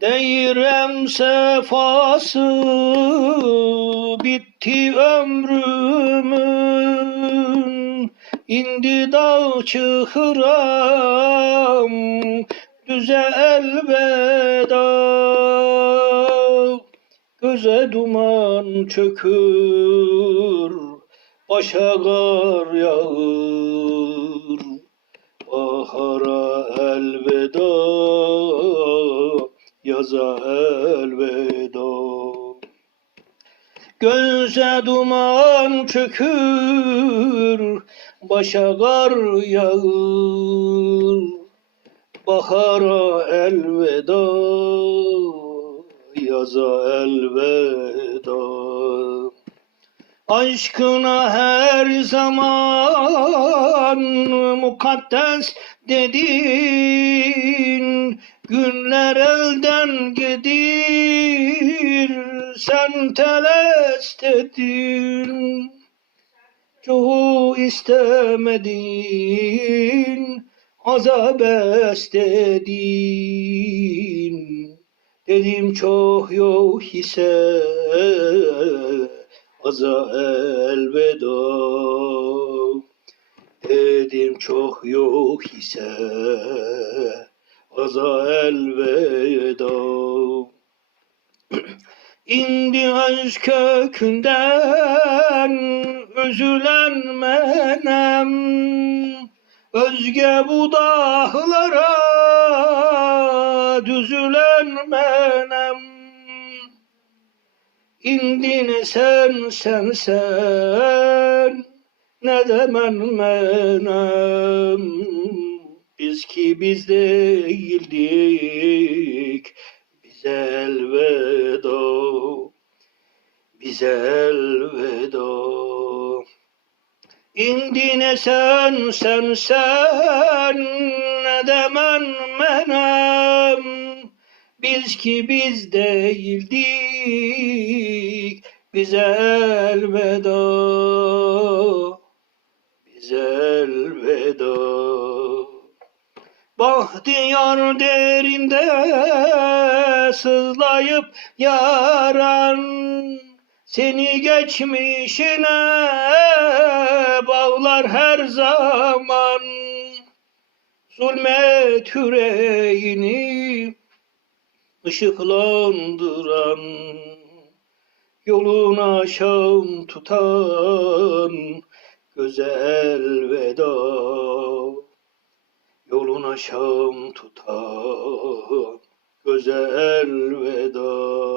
Deyrem sefası bitti ömrümün. İndi dağ çıhıram düze elveda. Göze duman çökür başa kar yağır yaza elveda. Göze duman çökür başa kar yağır. Bahara elveda yaza elveda. Aşkına her zaman mukaddes dedin Günler elden gidir sen teles dedin Çoğu istemedin azap estedin. Dedim çok yok ise aza elveda. Dedim çok yok ise aza elveda. İndi öz kökünden üzülen menem Özge bu dağlara düzülen menem İndin sen sen sen ne demen menem Biz ki biz değildik bize elveda bize elveda. İndine sen sen sen ne demen menem? Biz ki biz değildik bize elveda. Bize elveda Bahtiyar derinde sızlayıp yaran Seni geçmişine bağlar her zaman. Zulmet yüreğini ışıklandıran Yoluna şam tutan güzel veda Yoluna şam tutan güzel veda